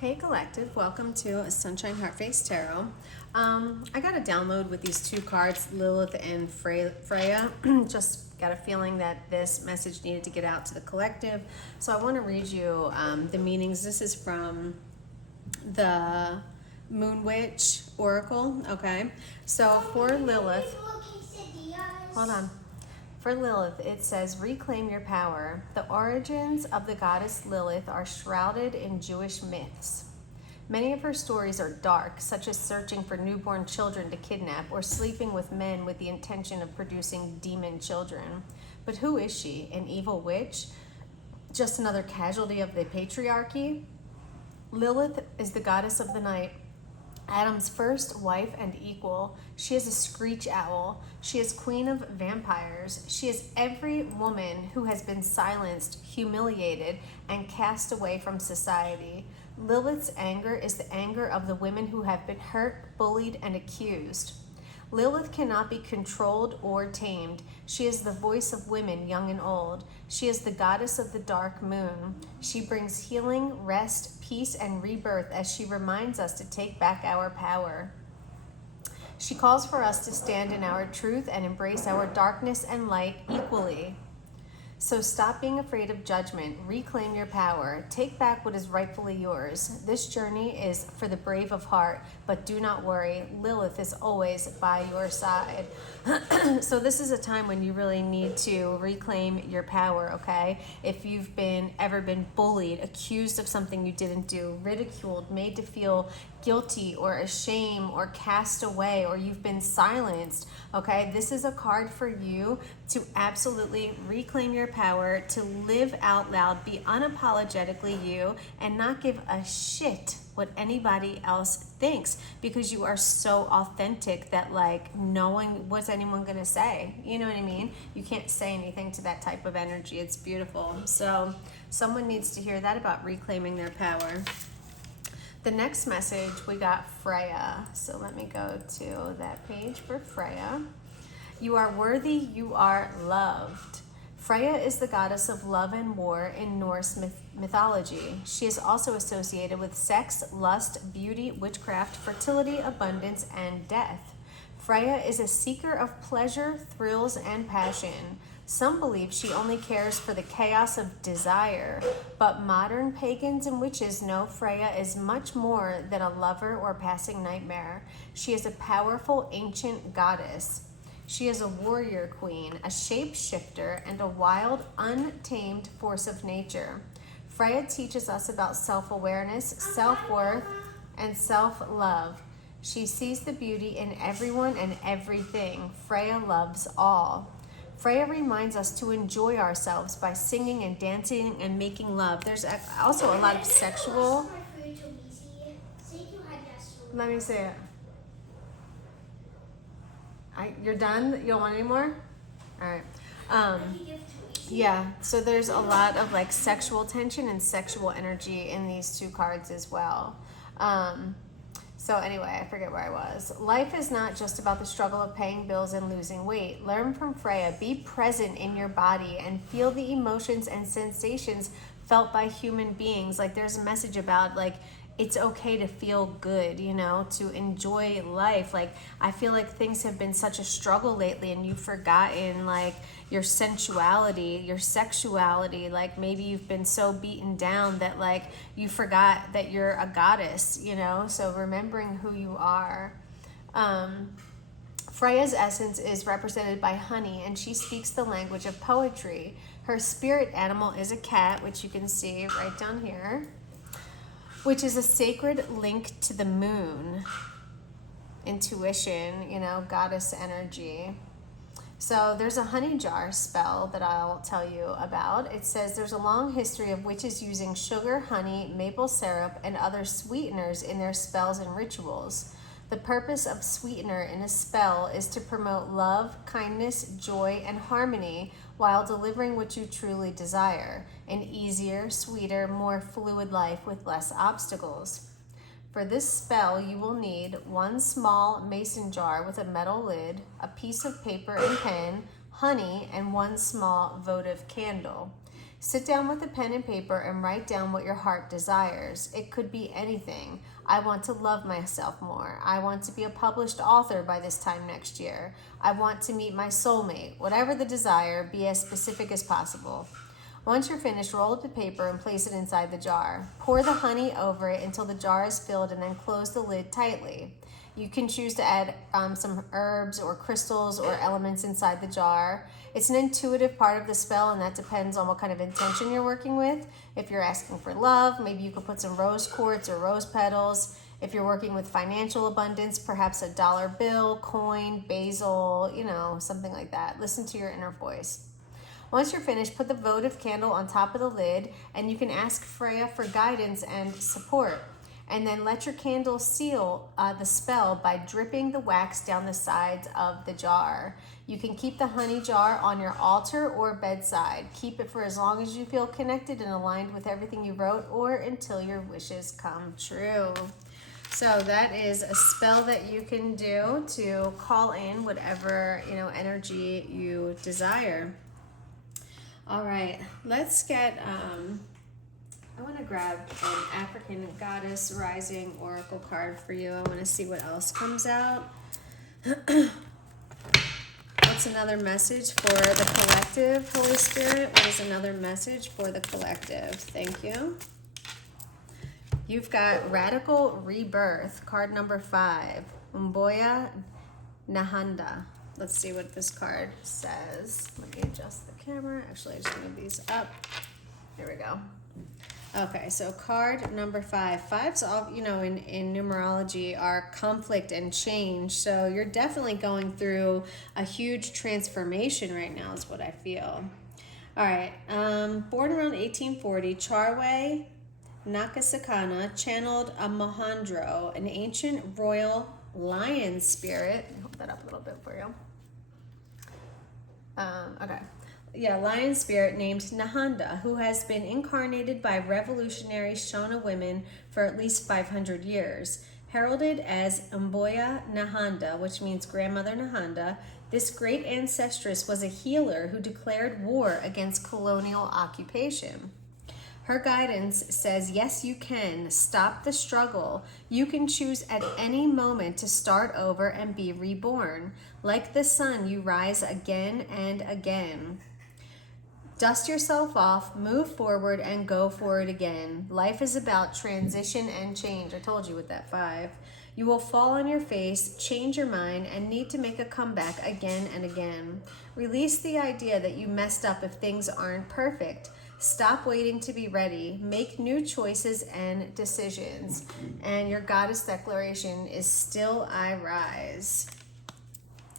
Hey Collective, welcome to Sunshine Heartface Tarot. I got a download with these two cards, Lilith and Freya. Just got a feeling that this message needed to get out to the collective. So I want to read you the meanings. This is from the Moon Witch Oracle, okay? So for Lilith, hold on. For Lilith, it says, reclaim your power. The origins of the goddess Lilith are shrouded in Jewish myths. Many of her stories are dark, such as searching for newborn children to kidnap or sleeping with men with the intention of producing demon children. But who is she? An evil witch? Just another casualty of the patriarchy? Lilith is the goddess of the night, Adam's first wife and equal. She is a screech owl. She is queen of vampires. She is every woman who has been silenced, humiliated, and cast away from society. Lilith's anger is the anger of the women who have been hurt, bullied, and accused. Lilith cannot be controlled or tamed. She is the voice of women, young and old. She is the goddess of the dark moon. She brings healing, rest, peace, and rebirth as she reminds us to take back our power. She calls for us to stand in our truth and embrace our darkness and light equally. So stop being afraid of judgment, reclaim your power, take back what is rightfully yours. This journey is for the brave of heart, but do not worry, Lilith is always by your side. So this is a time when you really need to reclaim your power, okay? If you've ever been bullied, accused of something you didn't do, ridiculed, made to feel guilty or ashamed or cast away, or you've been silenced, okay? This is a card for you to absolutely reclaim your power, to live out loud, be unapologetically you, and not give a shit what anybody else thinks, because you are so authentic that, like, knowing what's anyone gonna say, you know what I mean? You can't say anything to that type of energy. It's beautiful. So someone needs to hear that about reclaiming their power. The next message, we got Freya. So let me go to that page for Freya. You are worthy, you are loved. Freya is the goddess of love and war in Norse mythology. She is also associated with sex, lust, beauty, witchcraft, fertility, abundance, and death. Freya is a seeker of pleasure, thrills, and passion. Some believe she only cares for the chaos of desire, but modern pagans and witches know Freya is much more than a lover or passing nightmare. She is a powerful ancient goddess. She is a warrior queen, a shapeshifter, and a wild, untamed force of nature. Freya teaches us about self-awareness, self-worth, and self-love. She sees the beauty in everyone and everything. Freya loves all. Freya reminds us to enjoy ourselves by singing and dancing and making love. There's also a lot of sexual... Let me see it. You're done? You don't want any more? All right. Yeah, so there's a lot of like sexual tension and sexual energy in these two cards as well. So anyway, I forget where I was. Life is not just about the struggle of paying bills and losing weight. Learn from Freya. Be present in your body and feel the emotions and sensations felt by human beings. Like, there's a message about, like, it's okay to feel good, you know, to enjoy life. Like, I feel like things have been such a struggle lately and you've forgotten, like, your sensuality, your sexuality. Like, maybe you've been so beaten down that, like, you forgot that you're a goddess, you know? So remembering who you are. Freya's essence is represented by honey, and she speaks the language of poetry. Her spirit animal is a cat, which you can see right down here, which is a sacred link to the moon, intuition, you know, goddess energy. So there's a honey jar spell that I'll tell you about. It says there's a long history of witches using sugar, honey, maple syrup, and other sweeteners in their spells and rituals. The purpose of sweetener in a spell is to promote love, kindness, joy, and harmony while delivering what you truly desire, an easier, sweeter, more fluid life with less obstacles. For this spell, you will need one small mason jar with a metal lid, a piece of paper and pen, honey, and one small votive candle. Sit down with a pen and paper and write down what your heart desires. It could be anything. I want to love myself more. I want to be a published author by this time next year. I want to meet my soulmate. Whatever the desire, be as specific as possible. Once you're finished, roll up the paper and place it inside the jar. Pour the honey over it until the jar is filled and then close the lid tightly. You can choose to add some herbs or crystals or elements inside the jar. It's an intuitive part of the spell, and that depends on what kind of intention you're working with. If you're asking for love, maybe you could put some rose quartz or rose petals. If you're working with financial abundance, perhaps a dollar bill, coin, basil, something like that. Listen to your inner voice. Once you're finished, put the votive candle on top of the lid, and you can ask Freya for guidance and support. And then let your candle seal the spell by dripping the wax down the sides of the jar. You can keep the honey jar on your altar or bedside. Keep it for as long as you feel connected and aligned with everything you wrote, or until your wishes come true. So that is a spell that you can do to call in whatever energy you desire. All right, let's get I want to grab an African Goddess Rising Oracle card for you. I want to see what else comes out. What's another message for the collective, Holy Spirit? What is another message for the collective? Thank you. You've got Radical Rebirth, card number 5, Umboya Nahanda. Let's see what this card says. Let me adjust the camera. Actually, I just move these up. There we go. Okay, so card number 5. Fives, all in numerology, are conflict and change. So you're definitely going through a huge transformation right now, is what I feel. All right, born around 1840, Charwe Nakasakana channeled a Mohandro, an ancient royal lion spirit. Let me hold that up a little bit for you. Okay. Yeah, lion spirit named Nahanda, who has been incarnated by revolutionary Shona women for at least 500 years. Heralded as Umboya Nahanda, which means grandmother Nahanda, this great ancestress was a healer who declared war against colonial occupation. Her guidance says, yes, you can. Stop the struggle. You can choose at any moment to start over and be reborn. Like the sun, you rise again and again. Dust yourself off, move forward, and go for it again. Life is about transition and change. I told you with that 5. You will fall on your face, change your mind, and need to make a comeback again and again. Release the idea that you messed up if things aren't perfect. Stop waiting to be ready. Make new choices and decisions. And your goddess declaration is Still I Rise.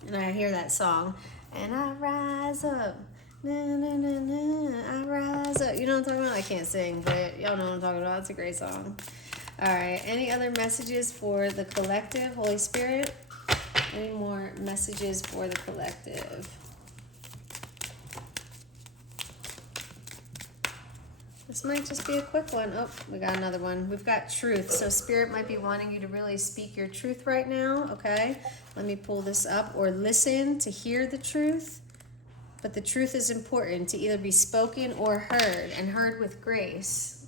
And I hear that song. And I rise up. Na, na, na, na, I rise up. You know what I'm talking about? I can't sing, but y'all know what I'm talking about. It's a great song. All right. Any other messages for the collective, Holy Spirit? Any more messages for the collective? This might just be a quick one. Oh, we got another one. We've got truth. So Spirit might be wanting you to really speak your truth right now. Okay. Let me pull this up, or listen to hear the truth. But the truth is important to either be spoken or heard, and heard with grace.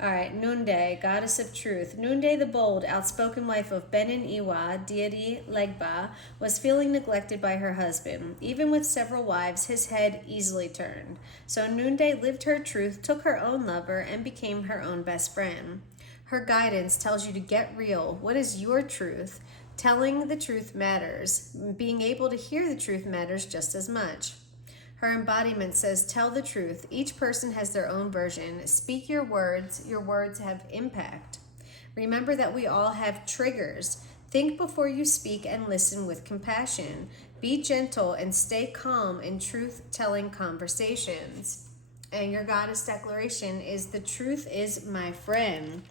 All right, Nunde, goddess of truth. Nunde, the bold, outspoken wife of Benin Iwa, deity Legba, was feeling neglected by her husband. Even with several wives, his head easily turned. So Nunde lived her truth, took her own lover, and became her own best friend. Her guidance tells you to get real. What is your truth? Telling the truth matters. Being able to hear the truth matters just as much. Her embodiment says, tell the truth. Each person has their own version. Speak your words. Your words have impact. Remember that we all have triggers. Think before you speak and listen with compassion. Be gentle and stay calm in truth-telling conversations. And your goddess declaration is, the truth is my friend.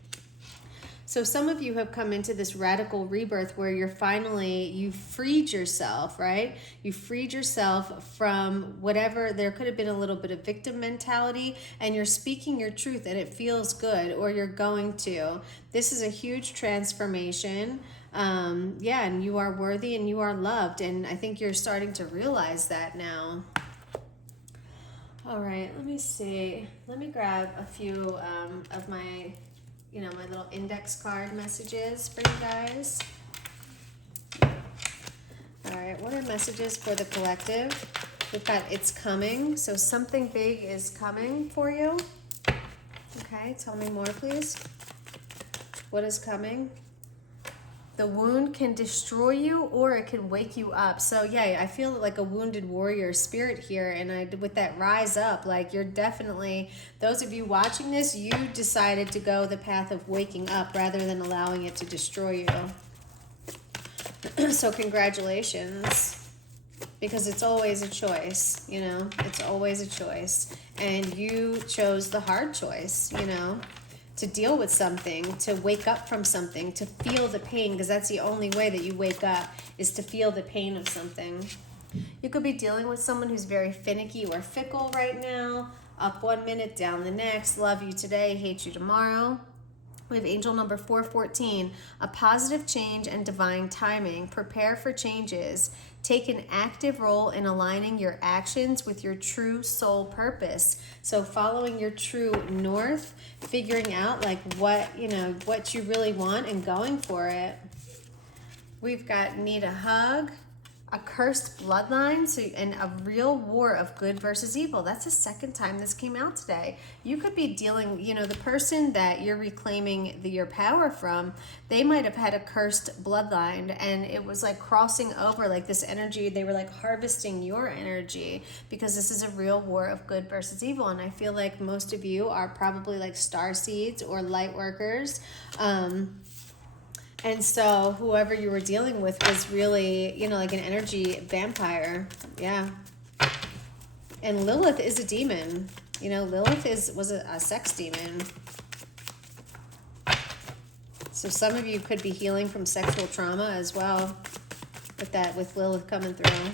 So some of you have come into this radical rebirth where you've freed yourself, right? You freed yourself from whatever, there could have been a little bit of victim mentality, and you're speaking your truth and it feels good, or you're going to. This is a huge transformation. And you are worthy and you are loved. And I think you're starting to realize that now. All right, let me see. Let me grab a few of my, my little index card messages for you guys. All right, what are messages for the collective? We've got it's coming, so something big is coming for you. Okay, tell me more, please. What is coming? The wound can destroy you or it can wake you up. So yeah, I feel like a wounded warrior spirit here, and with that rise up, like you're definitely, those of you watching this, you decided to go the path of waking up rather than allowing it to destroy you. So congratulations, because it's always a choice, it's always a choice, and you chose the hard choice, to deal with something, to wake up from something, to feel the pain, because that's the only way that you wake up, is to feel the pain of something. You could be dealing with someone who's very finicky or fickle right now, up 1 minute, down the next, love you today, hate you tomorrow. We have angel number 414, a positive change and divine timing. Prepare for changes. Take an active role in aligning your actions with your true soul purpose. So following your true north, figuring out like what you really want and going for it. We've got need a hug, a cursed bloodline, and a real war of good versus evil. That's the second time this came out today. You could be dealing, the person that you're reclaiming your power from, they might have had a cursed bloodline, and it was like crossing over, like this energy, they were like harvesting your energy, because this is a real war of good versus evil. And I feel like most of you are probably like star seeds or light workers. And so whoever you were dealing with was really, like an energy vampire. Yeah. And Lilith is a demon. Lilith was a sex demon. So some of you could be healing from sexual trauma as well, with Lilith coming through.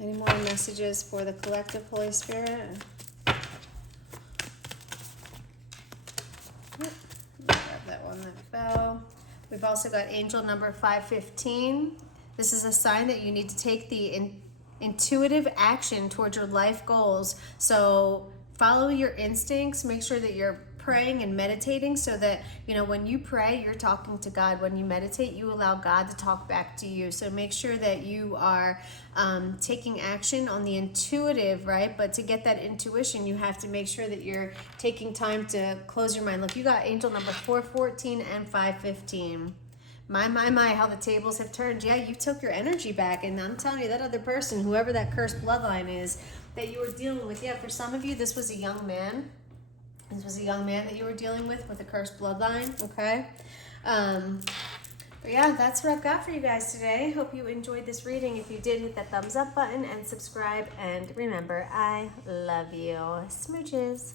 Any more messages for the collective, Holy Spirit? That one that fell. We've also got angel number 515. This is a sign that you need to take the intuitive action towards your life goals. So follow your instincts. Make sure that you're praying and meditating, so that when you pray, you're talking to God. When you meditate, you allow God to talk back to you. So make sure that you are taking action on the intuitive, right? But to get that intuition, you have to make sure that you're taking time to close your mind. Look, you got angel number 414 and 515. My, how the tables have turned. Yeah, you took your energy back, and I'm telling you, that other person, whoever that cursed bloodline is that you were dealing with, yeah, for some of you, this was a young man. This was a young man that you were dealing with a cursed bloodline, okay? But yeah, that's what I've got for you guys today. Hope you enjoyed this reading. If you did, hit that thumbs up button and subscribe. And remember, I love you. Smooches.